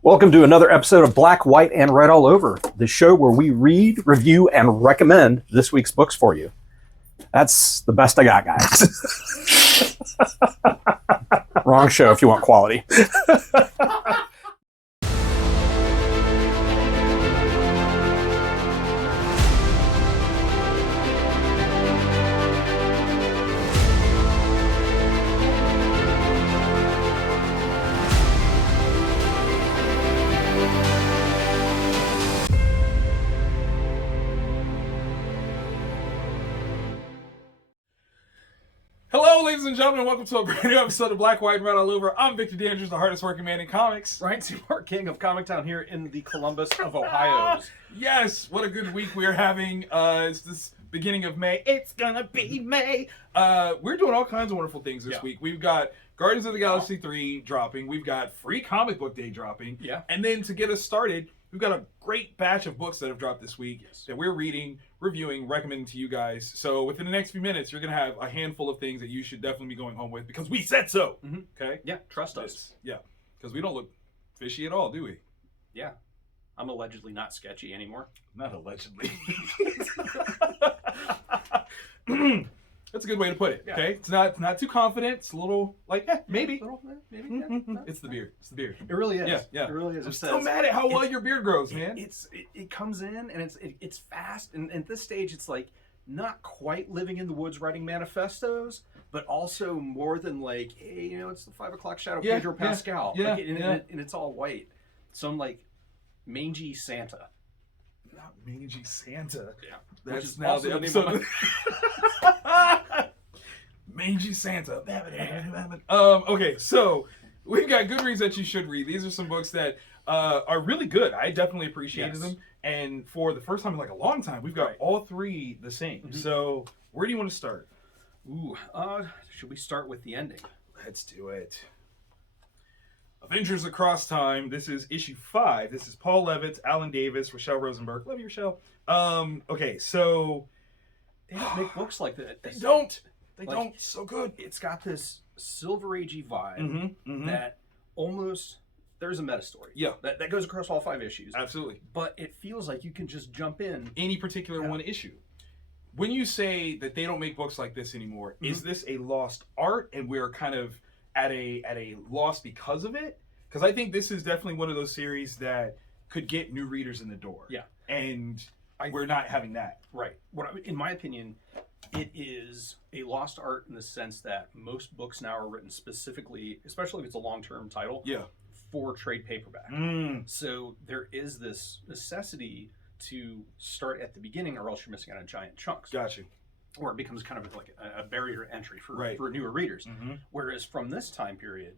Welcome to another episode of Black, White, and Red All Over, the show where we read, review, and recommend this week's books for you. That's the best I got, guys. Wrong show if you want quality. Hello, ladies and gentlemen. Welcome to a brand new episode of Black, White, and Red All Over. I'm Victor D'Andrews, the hardest working man in comics. Ryan Seymour, king of Comic Town here in the Columbus of Ohio. Yes, what a good week we are having. It's this beginning of May. It's gonna be May. We're doing all kinds of wonderful things this week. We've got Guardians of the Galaxy 3 dropping. We've got Free Comic Book Day dropping. Yeah. And then to get us started, we've got a great batch of books that have dropped this week that we're reading, reviewing, recommending to you guys. So within the next few minutes, you're going to have a handful of things that you should definitely be going home with because we said so. Mm-hmm. Okay? Yeah, trust us. Yeah. Because we don't look fishy at all, do we? Yeah. I'm allegedly not sketchy anymore. Not allegedly. That's a good way to put it. Yeah. Okay? It's not too confident. It's a little like, maybe. Maybe. It's the beard. It's the beard. It really is. Yeah. It really is. I'm so mad at how well your beard grows, man. It comes in and it's fast, and at this stage it's like not quite living in the woods writing manifestos, but also more than like, hey, it's the 5 o'clock shadow Pedro Pascal. And it's all white. So I'm like Mangy Santa. Not Mangy Santa. Yeah. That's now the episode. Mangy Santa. Okay, so we've got good reads that you should read. These are some books that are really good. I definitely appreciated them. And for the first time in like a long time, we've got all three the same. Mm-hmm. So where do you want to start? Should we start with the ending? Let's do it. Avengers Across Time. This is issue 5. This is Paul Levitz, Alan Davis, Rochelle Rosenberg. Love you, Rochelle. Okay, so they don't make books like that. They don't. They don't. So good. It's got this Silver Agey vibe that almost there's a meta story. Yeah, that goes across all 5 issues. Absolutely. But it feels like you can just jump in any particular one issue. When you say that they don't make books like this anymore, is this a lost art and we're kind of at a loss because of it? Because I think this is definitely one of those series that could get new readers in the door. Yeah, and we're not having that. Right. In my opinion, it is a lost art in the sense that most books now are written specifically, especially if it's a long-term title, for trade paperback. So there is this necessity to start at the beginning, or else you're missing out on giant chunks. Gotcha. Or it becomes kind of like a barrier to entry for newer readers. Mm-hmm. Whereas from this time period,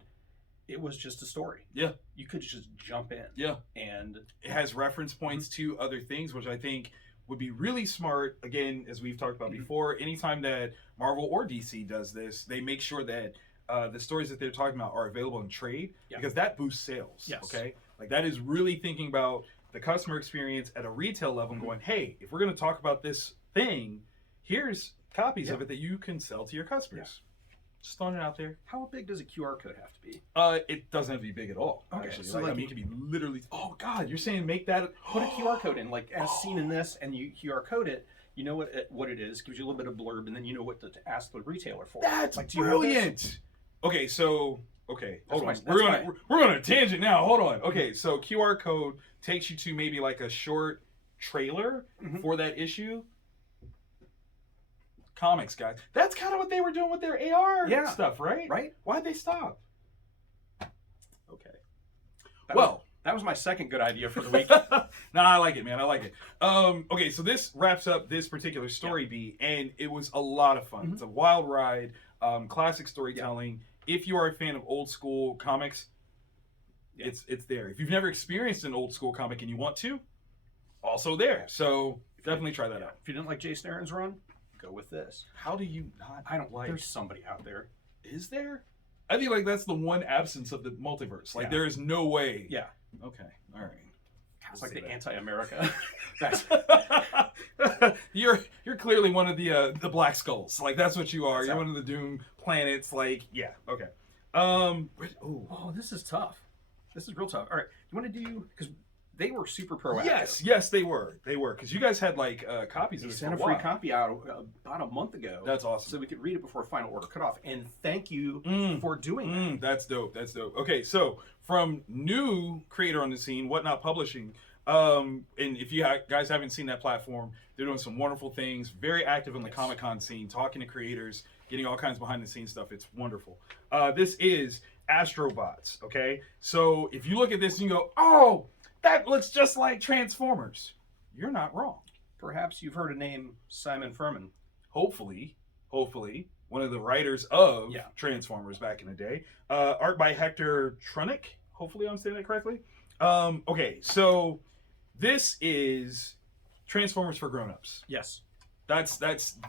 it was just a story. Yeah. You could just jump in. Yeah. And it has reference points to other things, which I think would be really smart. Again, as we've talked about before, anytime that Marvel or DC does this, they make sure that the stories that they're talking about are available in trade because that boosts sales. Yes. Okay. Like that is really thinking about the customer experience at a retail level and going, hey, if we're going to talk about this thing, here's copies of it that you can sell to your customers. Just throwing it out there. How big does a QR code have to be? It doesn't have to be big at all. Okay, actually, so it can be literally. Oh God, you're saying make that put a QR code in, like as seen in this, and you QR code it. You know what it is. Gives you a little bit of blurb, and then you know what to ask the retailer for. That's like, brilliant. Okay, so hold on. We're on a tangent now. Hold on. Okay, so QR code takes you to maybe like a short trailer for that issue. Comics, guys. That's kind of what they were doing with their AR stuff, right? Right. Why'd they stop? Okay. That was my second good idea for the week. No, I like it, man. I like it. Okay, so this wraps up this particular story beat, and it was a lot of fun. It's a wild ride, classic storytelling. If you are a fan of old school comics, it's there. If you've never experienced an old school comic and you want to, also there. So definitely try that out. If you didn't like Jason Aaron's run, go with this. How do you not? I don't like. There's somebody out there. Is there? I think like that's the one absence of the multiverse. Like there is no way. Yeah. Okay. All right. It's like the anti-America. You're clearly one of the Black Skulls. Like that's what you are. You're one of the Doom planets. Like okay. Oh, this is tough. This is real tough. All right, you want to do, because they were super proactive. Yes, they were, because you guys had like copies of They this. sent a free copy out about a month ago. That's awesome. So we could read it before final order cut off. And thank you for doing that. That's dope. Okay, so from new creator on the scene, Whatnot Publishing. And if you guys haven't seen that platform, they're doing some wonderful things. Very active in the Comic-Con scene, talking to creators, getting all kinds of behind the scenes stuff. It's wonderful. This is Astrobots. Okay, so if you look at this and you go, "Oh, that looks just like Transformers," you're not wrong. Perhaps you've heard a name, Simon Furman. Hopefully, one of the writers of Transformers back in the day. Art by Hector Trunick. Hopefully I'm saying that correctly. Okay, so this is Transformers for grown-ups. Yes. That's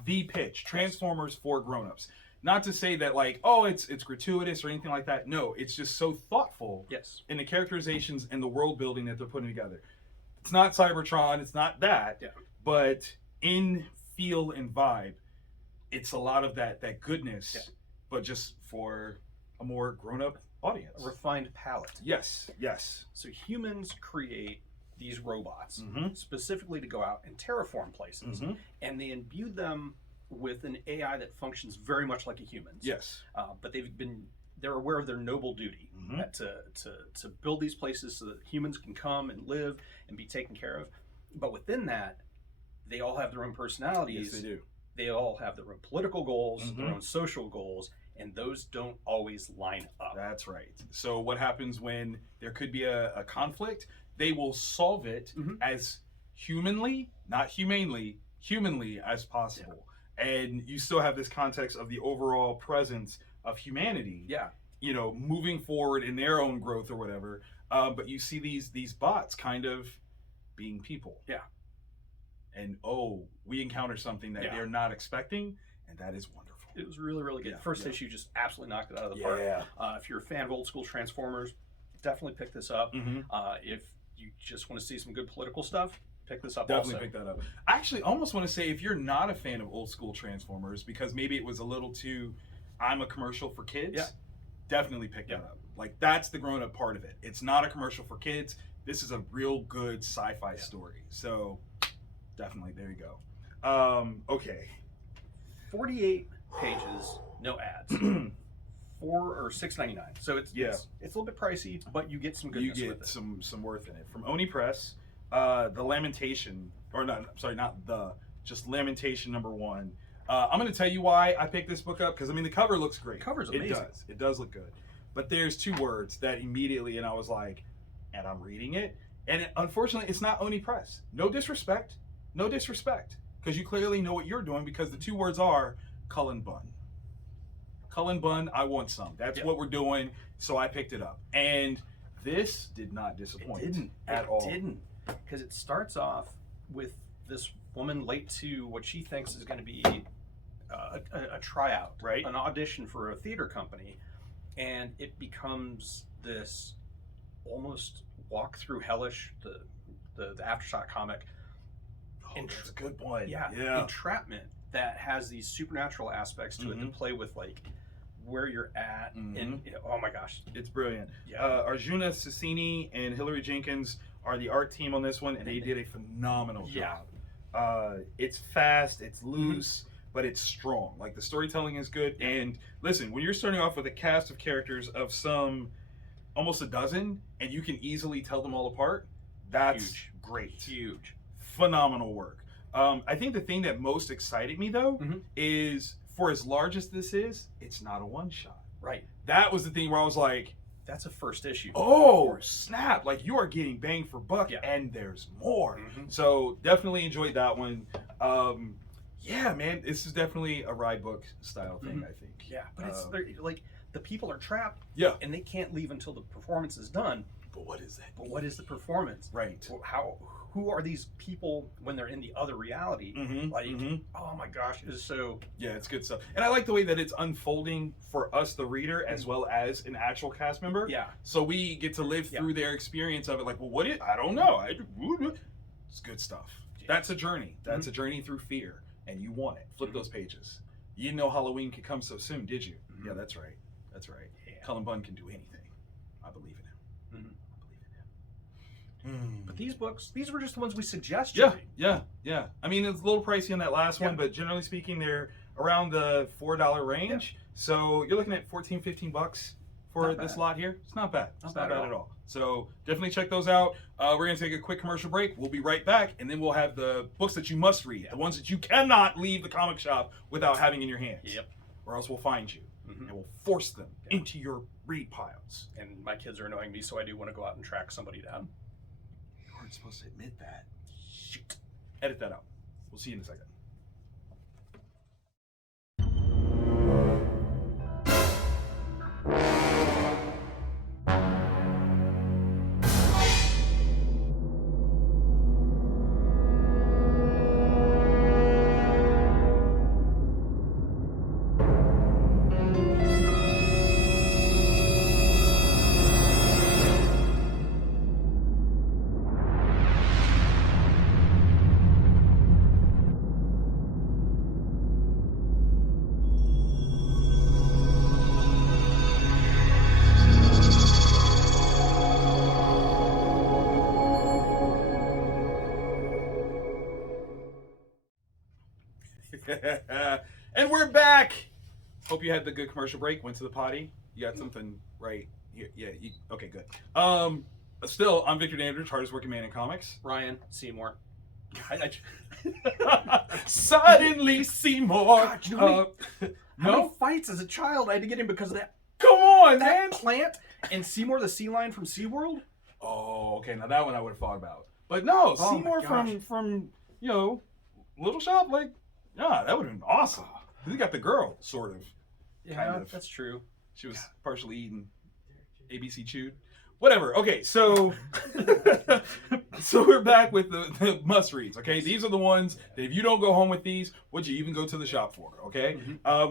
the pitch. Transformers for grown-ups. Not to say that like, oh, it's gratuitous or anything like that. No, it's just so thoughtful in the characterizations and the world building that they're putting together. It's not Cybertron, it's not that, but in feel and vibe, it's a lot of that goodness, but just for a more grown-up audience. A refined palette. Yes. So humans create these robots specifically to go out and terraform places, and they imbue them with an AI that functions very much like a human's. Yes. But they're aware of their noble duty to build these places so that humans can come and live and be taken care of. But within that, they all have their own personalities. Yes, they do. They all have their own political goals, their own social goals, and those don't always line up. That's right. So what happens when there could be a conflict? They will solve it as humanly, not humanely, humanly as possible. And you still have this context of the overall presence of humanity. You know, moving forward in their own growth or whatever. But you see these bots kind of being people. And we encounter something that they're not expecting, and that is wonderful. It was really, really good. First issue just absolutely knocked it out of the park. If you're a fan of old school Transformers, definitely pick this up. If you just want to see some good political stuff, pick this up. Definitely pick that up. I actually almost want to say, if you're not a fan of old school Transformers, because maybe it was a little too, I'm a commercial for kids, definitely pick that up. Like, that's the grown-up part of it. It's not a commercial for kids. This is a real good sci-fi story. So definitely, there you go. Okay. 48 pages, no ads. $4 or $6.99. So it's a little bit pricey, but you get some goodness with it. You get some worth in it. From Oni Press, the Lamentation, or just Lamentation #1. I'm going to tell you why I picked this book up, because I mean the cover looks great. The cover's amazing. It does look good. But there's two words that immediately, and I was like, and I'm reading it, and unfortunately it's not Oni Press. No disrespect, because you clearly know what you're doing, because the two words are Cullen Bunn. Cullen Bunn, I want some. That's what we're doing, so I picked it up. And this did not disappoint at all. It didn't, because it starts off with this woman late to what she thinks is going to be a tryout, an audition for a theater company, and it becomes this almost walk through hellish, the Aftershock comic. That's a good point. Entrapment that has these supernatural aspects to it that play with like where you're at, and oh my gosh, it's brilliant. Arjuna Sassini and Hillary Jenkins are the art team on this one, and they did a phenomenal job. It's fast, it's loose, but it's strong. Like, the storytelling is good. And listen, when you're starting off with a cast of characters of almost a dozen, and you can easily tell them all apart, that's great. Huge. Phenomenal work. I think the thing that most excited me, though, is, for as large as this is, it's not a one-shot. Right. That was the thing where I was like, that's a first issue. Oh, snap. Like, you are getting bang for buck, and there's more. So, definitely enjoyed that one. Yeah, man, this is definitely a ride book style thing, I think. Yeah, but it's like, the people are trapped, and they can't leave until the performance is done. But what is that? But what is the performance? Right. Who are these people when they're in the other reality? Oh my gosh, it's so... Yeah, it's good stuff. And I like the way that it's unfolding for us, the reader, as well as an actual cast member. Yeah. So we get to live through their experience of it. Like, well, what is... I don't know. It's good stuff. That's a journey. That's a journey through fear. And you want it. Flip those pages. You didn't know Halloween could come so soon, did you? Yeah, that's right. That's right. Cullen Bunn can do anything. I believe in him. But these books, these were just the ones we suggested. Yeah. I mean, it's a little pricey on that last one, but generally speaking, they're around the $4 range. So you're looking at $14-15 for this lot here. It's not bad. It's not bad at all. So definitely check those out. We're going to take a quick commercial break. We'll be right back, and then we'll have the books that you must read, the ones that you cannot leave the comic shop without having in your hands. Yep. Or else we'll find you, and we'll force them into your read piles. And my kids are annoying me, so I do want to go out and track somebody down. You weren't supposed to admit that. Shoot. Edit that out. We'll see you in a second. And we're back. Hope you had the good commercial break. Went to the potty. You got something right here. Yeah. Okay. Good. Still, I'm Victor Dandridge, hardest working man in comics. Ryan Seymour. Suddenly Seymour. God, you know how many fights as a child I had to get in because of that. Come on, that man. Plant and Seymour the sea lion from SeaWorld. Oh, okay. Now that one I would have thought about. But no, Seymour from Little Shop, like, yeah, that would have been awesome. He got the girl, sort of. Yeah, kind of. That's true. She was partially eating ABC chewed. Whatever. Okay, so so we're back with the must reads. Okay, these are the ones that if you don't go home with these, would you even go to the shop for? Okay,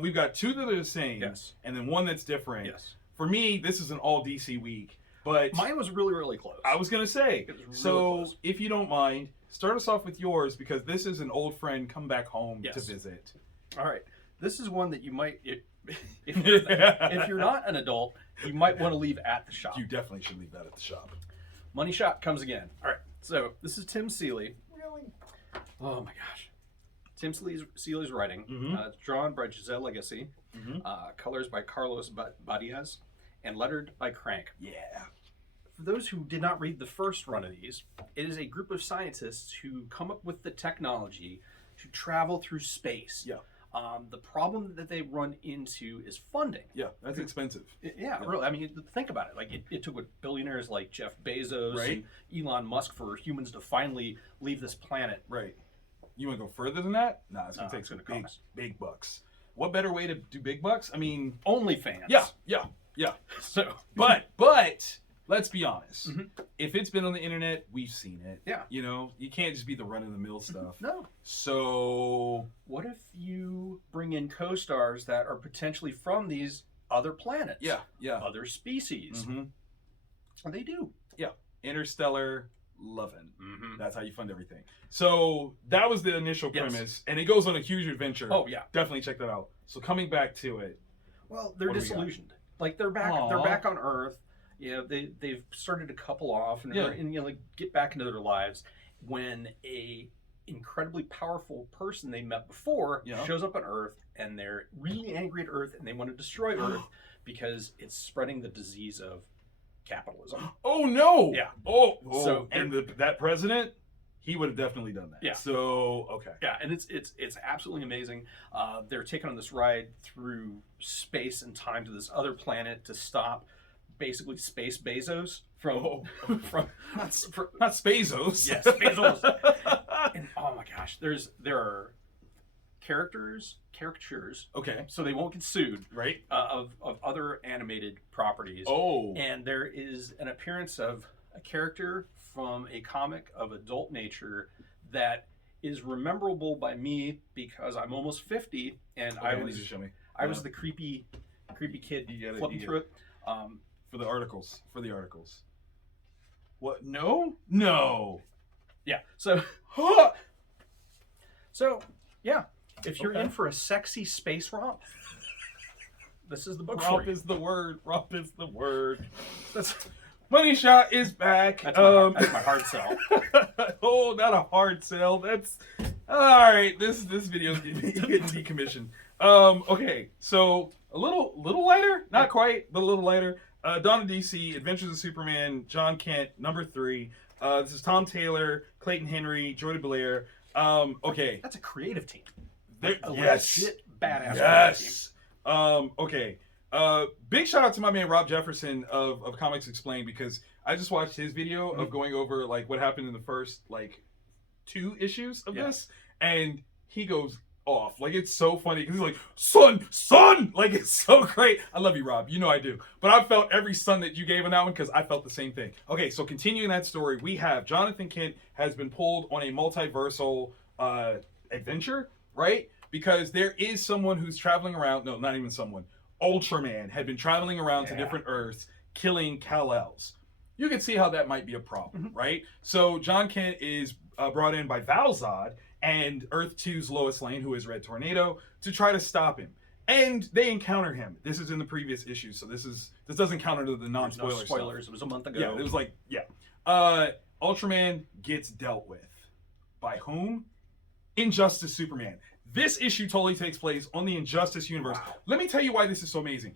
we've got two that are the same, and then one that's different. Yes. For me, this is an all DC week, but mine was really close. I was gonna say. It was really so close. if you don't mind, start us off with yours because this is an old friend come back home to visit. All right, this is one that you might. If you're not an adult, you might want to leave at the shop. You definitely should leave that at the shop. Money Shot comes again. All right, so this is Tim Seeley. Really? Oh my gosh. Tim Seeley's writing. It's drawn by Giselle Legacy. Colors by Carlos Badias. And lettered by Crank. Yeah. For those who did not read the first run of these, it is a group of scientists who come up with the technology to travel through space. Yeah. The problem that they run into is funding. Yeah, that's expensive. Really. I mean, think about it. Like, it took billionaires like Jeff Bezos and Elon Musk for humans to finally leave this planet. Right. You want to go further than that? Nah, it's going to take some big bucks. What better way to do big bucks? I mean... OnlyFans. Yeah. So, but let's be honest. If it's been on the internet, we've seen it. Yeah. You know, you can't just be the run-of-the-mill stuff. No. So... what if you bring in co-stars that are potentially from these other planets? Yeah. Other species. And they do. Yeah. Interstellar, loving. That's how you fund everything. So that was the initial premise, and it goes on a huge adventure. Oh, yeah. Definitely check that out. So coming back to it. Well, they're disillusioned. Like, they're back. Aww. They're back on Earth. You know, they've started to couple off and get back into their lives when a incredibly powerful person they met before shows up on Earth, and they're really angry at Earth and they want to destroy Earth because it's spreading the disease of capitalism. Oh no! Yeah. Oh. So that president, he would have definitely done that. Yeah. So okay. Yeah, and it's absolutely amazing. They're taking on this ride through space and time to this other planet to stop basically Space Bezos from not Spazos. Yes, Bezos. And oh my gosh, there are caricatures. Okay. So they won't get sued. Right. Of other animated properties. Oh. And there is an appearance of a character from a comic of adult nature that is rememberable by me because I'm almost 50 and I was the creepy kid flipping through it. For the articles. What? No. Yeah. So yeah. If you're in for a sexy space romp, this is the book for you. Romp is the word. Money Shot is back. That's my hard sell. Oh, not a hard sell. That's all right. This video is getting decommissioned. Okay, so a little lighter, not quite, but a little lighter. Dawn of DC, Adventures of Superman, John Kent, number 3. This is Tom Taylor, Clayton Henry, Jordan Blair. Okay, that's a creative team. Yes, legit badass. Yes. Okay. Big shout out to my man Rob Jefferson of Comics Explained, because I just watched his video of going over like what happened in the first like 2 issues of this, and he goes off. Like, it's so funny because he's like, son, like, it's so great. I love you, Rob. You know I do. But I felt every son that you gave on that one because I felt the same thing. Okay, so continuing that story, we have Jonathan Kent has been pulled on a multiversal adventure, right? Because there is someone who's traveling around. No, not even someone. Ultraman had been traveling around to different Earths, killing Kal-Els. You can see how that might be a problem, right? So John Kent is brought in by Val-Zod and Earth 2's Lois Lane, who is Red Tornado, to try to stop him. And they encounter him. This is in the previous issue, so this doesn't count under the non-spoiler no spoilers. stuff. It was a month ago. Yeah, it was like, Ultraman gets dealt with. By whom? Injustice Superman. This issue totally takes place on the Injustice universe. Wow. Let me tell you why this is so amazing.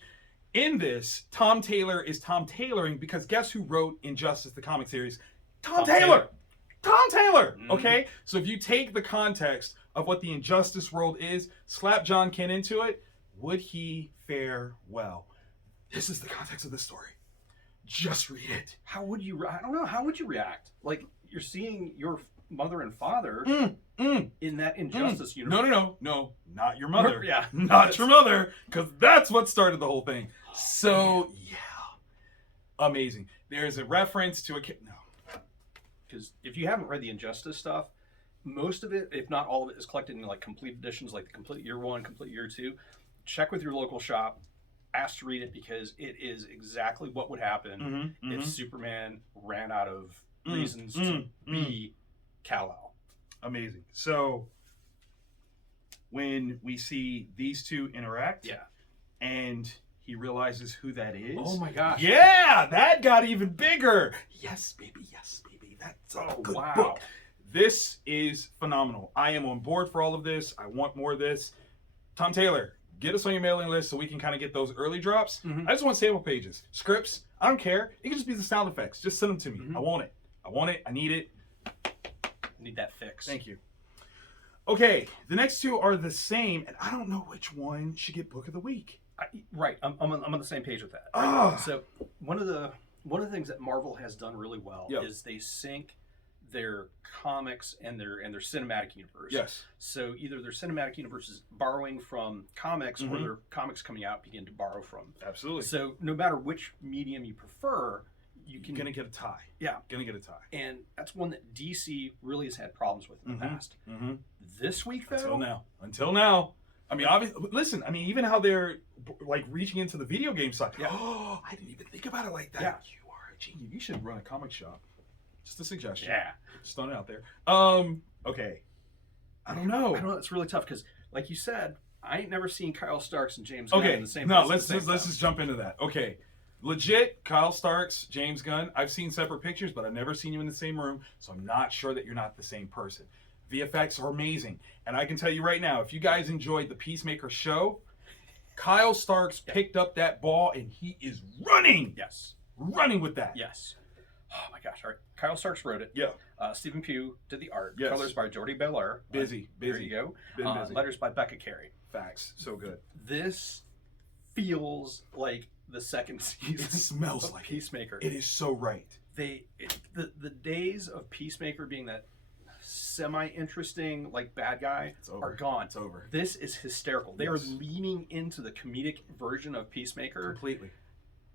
In this, Tom Taylor is Tom Tayloring because guess who wrote Injustice, the comic series? Tom Taylor! Tom Taylor! Okay? So if you take the context of what the Injustice world is, slap John Kent into it, would he fare well? This is the context of this story. Just read it. How would you, I don't know, how would you react? Like, you're seeing your mother and father in that Injustice universe. No, not your mother. Not your mother, because that's what started the whole thing. So, amazing. There's a reference to a kid. No. Because if you haven't read the Injustice stuff, most of it, if not all of it, is collected in like complete editions, like the Complete Year 1, Complete Year 2. Check with your local shop. Ask to read it because it is exactly what would happen if Superman ran out of reasons to be Kal-El. Amazing. So when we see these two interact, and he realizes who that is. Oh my gosh! Yeah, that got even bigger. Yes, baby. That's a good book. This is phenomenal. I am on board for all of this. I want more of this. Tom Taylor, get us on your mailing list so we can kind of get those early drops. I just want sample pages, scripts. I don't care. It can just be the sound effects. Just send them to me. I want it. I need it. Need that fix. Thank you. Okay, the next 2 are the same, and I don't know which one should get Book of the Week. I'm on the same page with that. Right? So one of the things that Marvel has done really well is they sync their comics and their cinematic universe. Yes. So either their cinematic universe is borrowing from comics, or their comics coming out begin to borrow from. Absolutely. So no matter which medium you prefer, you're gonna get a tie. Yeah, gonna get a tie. And that's one that DC really has had problems with in the past. This week, though, until now. I mean, obviously, listen. I mean, even how they're like reaching into the video game side. Oh, I didn't even think about it like that. Yeah. You are a genius. You should run a comic shop. Just a suggestion. Yeah, just throwing it out there. Okay. I don't know. It's really tough because, like you said, I ain't never seen Kyle Starks and James Gunn in the same. Let's just jump into that. Okay. Legit, Kyle Starks, James Gunn. I've seen separate pictures, but I've never seen you in the same room, so I'm not sure that you're not the same person. VFX are amazing, and I can tell you right now, if you guys enjoyed the Peacemaker show, Kyle Starks picked up that ball and he is running. Yes, running with that. Yes. Oh my gosh! All right, Kyle Starks wrote it. Yeah. Stephen Pugh did the art. Yes. Colors by Jordi Belair. Busy. There you go. Been busy. Letters by Becca Carey. Facts. So good. This feels like the second season. It smells like Peacemaker. It is so right. The days of Peacemaker being that semi-interesting like bad guy are gone. It's over. This is hysterical. They are leaning into the comedic version of Peacemaker completely.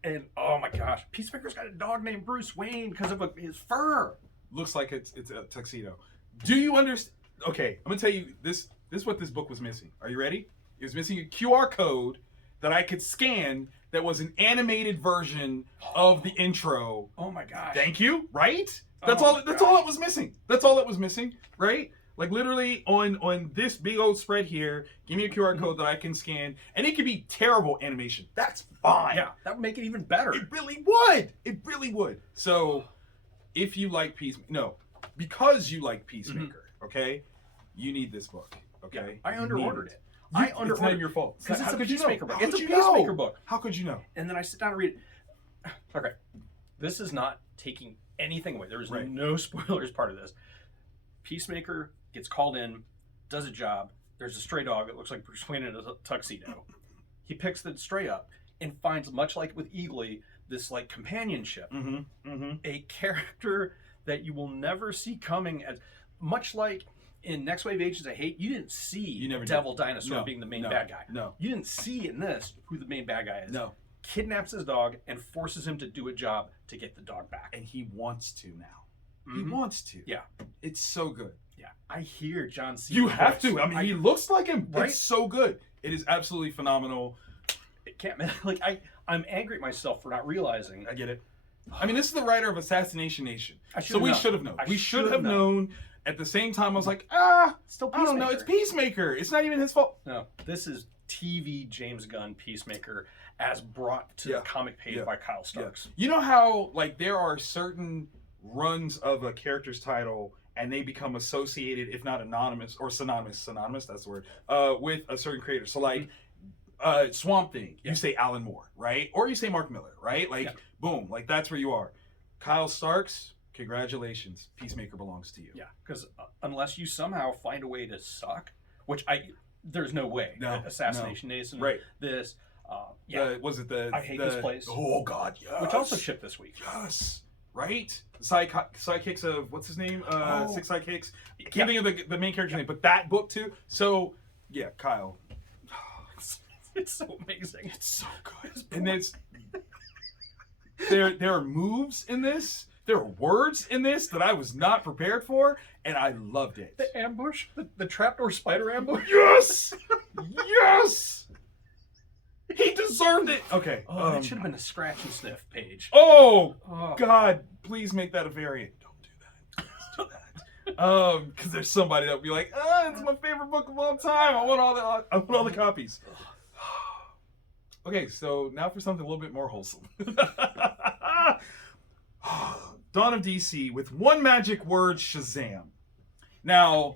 And oh my gosh, Peacemaker's got a dog named Bruce Wayne because of his fur. Looks like it's a tuxedo. Do you understand? Okay, I'm gonna tell you this. This is what this book was missing. Are you ready? It was missing a QR code that I could scan that was an animated version of the intro. Oh my gosh. Thank you. Right? That's all that was missing. That's all that was missing, right? Like literally on this big old spread here, give me a QR code that I can scan, and it could be terrible animation. That's fine. Yeah, that would make it even better. It really would. It really would. So, if you like because you like Peacemaker, okay, you need this book. Okay, I underordered it. It's not your fault. Because it's a Peacemaker book. It's a Peacemaker book. How could you know? And then I sit down and read it. Okay, this is not taking anything away. There is no spoilers part of this. Peacemaker gets called in, does a job. There's a stray dog that looks like Bruce Wayne in a tuxedo. He picks the stray up and finds, much like with Eagly, this like companionship. A character that you will never see coming, as much like in Next Wave Agents of Hate, you didn't see Devil Dinosaur being the main bad guy. No. You didn't see in this who the main bad guy is. No. Kidnaps his dog and forces him to do a job to get the dog back. And he wants to now. He wants to. Yeah. It's so good. Yeah. I hear John C. You have to. I mean, he looks like him. Right? It's so good. It is absolutely phenomenal. It can't, like, I'm angry at myself for not realizing. I get it. I mean, this is the writer of Assassination Nation. So we should have known. We should have known. At the same time, I was like, still I don't know. It's Peacemaker. It's not even his fault. No, this is TV James Gunn Peacemaker as brought to the comic page by Kyle Starks. You know how, like, there are certain runs of a character's title and they become associated, if not anonymous or synonymous, that's the word, with a certain creator. So, like, Swamp Thing, you say Alan Moore, right? Or you say Mark Miller, right? Like, boom, like, that's where you are. Kyle Starks, congratulations. Peacemaker belongs to you. Yeah, because unless you somehow find a way to suck, which there's no way. Assassination Nation, right? This, was it the? I Hate This Place. Oh God, yes. Which also shipped this week. Yes, right. Sidekicks of what's his name? Six Sidekicks. I can't think of the main character's name, but that book too. So yeah, Kyle. It's so amazing. It's so good. And it's there are moves in this. There are words in this that I was not prepared for, and I loved it. The ambush, the trapdoor spider ambush. Yes, yes. He deserved it. Okay. Oh, it should have been a scratch and sniff page. Oh, God, please make that a variant. Don't do that. Please do that. Because there's somebody that'll be like, it's my favorite book of all time. I want all the copies. Okay, so now for something a little bit more wholesome. Dawn of DC with one magic word, Shazam. Now,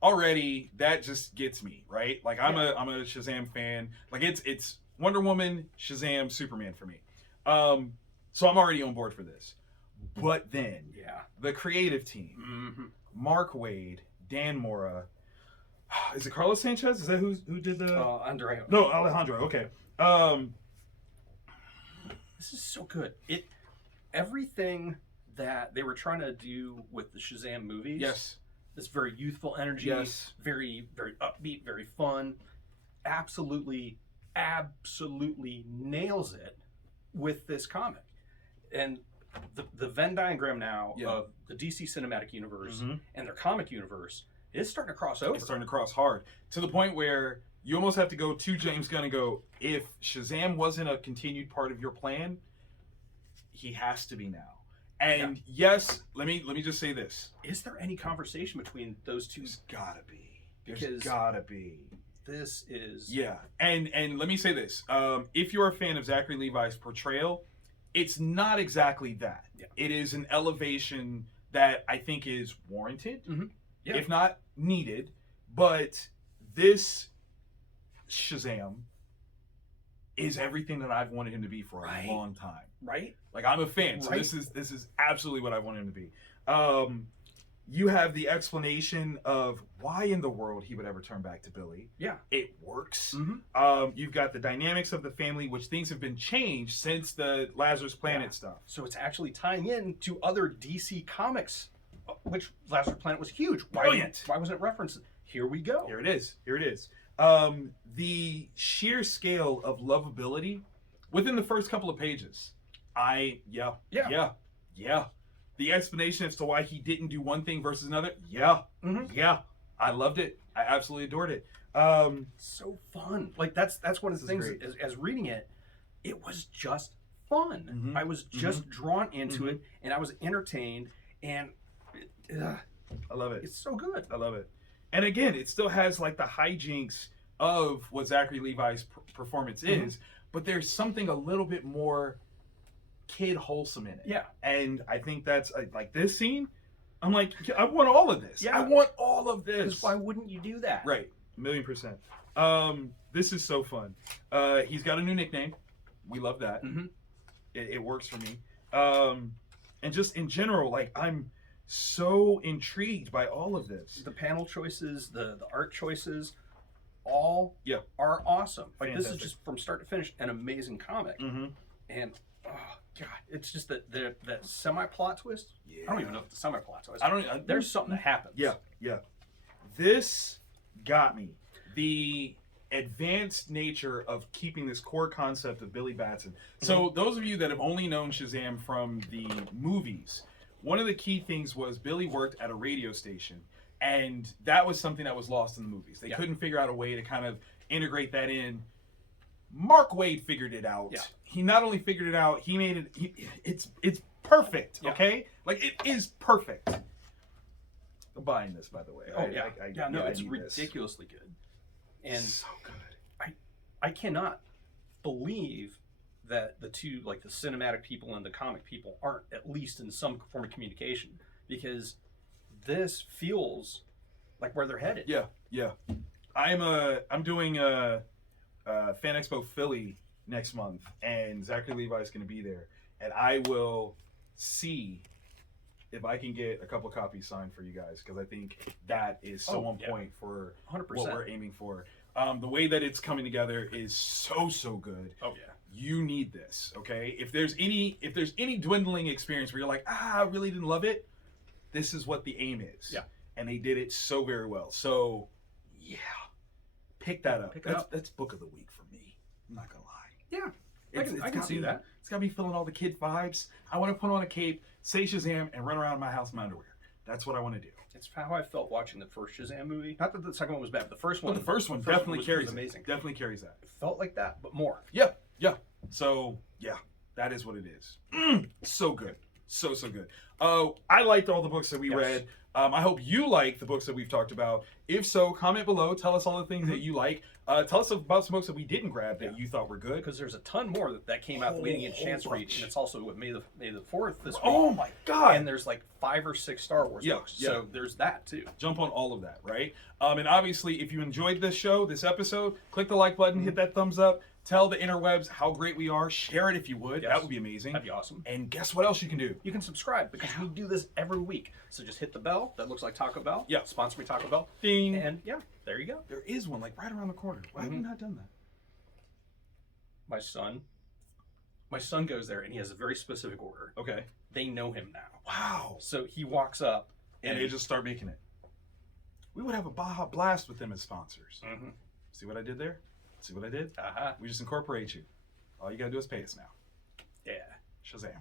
already that just gets me, right? Like I'm a Shazam fan. Like it's Wonder Woman, Shazam, Superman for me. So I'm already on board for this. But then, the creative team, Mark Waid, Dan Mora, is it Carlos Sanchez? Is that who did the? Andrea. No, Alejandro. Okay. This is so good. Everything that they were trying to do with the Shazam movies. Yes. This very youthful energy. Yes. Very, very upbeat, very fun. Absolutely nails it with this comic. And the Venn diagram now of the DC Cinematic Universe and their comic universe is starting to cross over. It's starting to cross hard. To the point where you almost have to go to James Gunn and go, if Shazam wasn't a continued part of your plan, he has to be now. And yes, let me just say this. Is there any conversation between those two? There's gotta be. This is... Yeah. And let me say this. If you're a fan of Zachary Levi's portrayal, it's not exactly that. Yeah. It is an elevation that I think is warranted, if not needed. But this Shazam is everything that I've wanted him to be for a long time. Right? Like, I'm a fan, so this is absolutely what I want him to be. You have the explanation of why in the world he would ever turn back to Billy. Yeah. It works. You've got the dynamics of the family, which things have been changed since the Lazarus Planet stuff. So it's actually tying in to other DC comics, which Lazarus Planet was huge. Brilliant. Why wasn't it referenced? Here we go. Here it is. The sheer scale of lovability within the first couple of pages. The explanation as to why he didn't do one thing versus another. I loved it. I absolutely adored it. So fun. Like that's one of the things. As reading it, it was just fun. I was just drawn into it, and I was entertained. And I love it. It's so good. I love it. And again, it still has like the hijinks of what Zachary Levi's performance is, but there's something a little bit more kid wholesome in it. Yeah. And I think that's like this scene. I'm like, I want all of this. Yeah. I want all of this. Because why wouldn't you do that? Right. 1,000,000%. This is so fun. He's got a new nickname. We love that. It works for me. And just in general, like, I'm so intrigued by all of this. The panel choices, the art choices, all are awesome. Like, Fantastic. this is just from start to finish an amazing comic. And oh god, it's just that semi-plot twist. I don't even know if it's a semi-plot twist. There's something that happens. Yeah. This got me. The advanced nature of keeping this core concept of Billy Batson. So those of you that have only known Shazam from the movies, one of the key things was Billy worked at a radio station, and that was something that was lost in the movies. They couldn't figure out a way to kind of integrate that in. Mark Waid figured it out. He not only figured it out, he made it. It's perfect. Okay, like, it is perfect. I'm buying this, by the way. It's ridiculously good. And so good. I cannot believe that the two, like the cinematic people and the comic people, aren't at least in some form of communication, because this feels like where they're headed. Yeah. I'm doing a Fan Expo Philly next month, and Zachary Levi is going to be there, and I will see if I can get a couple of copies signed for you guys, because I think that is so on point for 100%. What we're aiming for. The way that it's coming together is so good. Oh yeah. You need this, okay? If there's any dwindling experience where you're like, I really didn't love it, this is what the aim is. Yeah. And they did it so very well. So, yeah. Pick that up. That's book of the week for me. I'm not gonna lie. Yeah. I can see that. It's got me feeling all the kid vibes. I want to put on a cape, say Shazam, and run around my house in my underwear. That's what I want to do. It's how I felt watching the first Shazam movie. Not that the second one was bad, but the first one. But the first one definitely carries was amazing. Definitely carries that. It felt like that, but more. Yeah. So yeah, that is what it is. So good. So good. I liked all the books that we read. I hope you like the books that we've talked about. If so, comment below. Tell us all the things that you like. Tell us about some books that we didn't grab that you thought were good. Because there's a ton more that came out leading in Chance Reach, and it's also May the 4th this week. Oh my god! And there's like 5 or 6 Star Wars books, so there's that too. Jump on all of that, right? And obviously, if you enjoyed this show, this episode, click the like button, hit that thumbs up. Tell the interwebs how great we are. Share it if you would. That would be amazing. That'd be awesome. And guess what else you can do? You can subscribe, because we do this every week. So just hit the bell that looks like Taco Bell. Yeah. Sponsor me, Taco Bell. Ding. And there you go. There is one like right around the corner. Why have we not done that? My son goes there, and he has a very specific order. Okay. They know him now. Wow. So he walks up, and they just start making it. We would have a Baja Blast with them as sponsors. See what I did there? See what I did? We just incorporate you. All you gotta do is pay us now. Yeah. Shazam.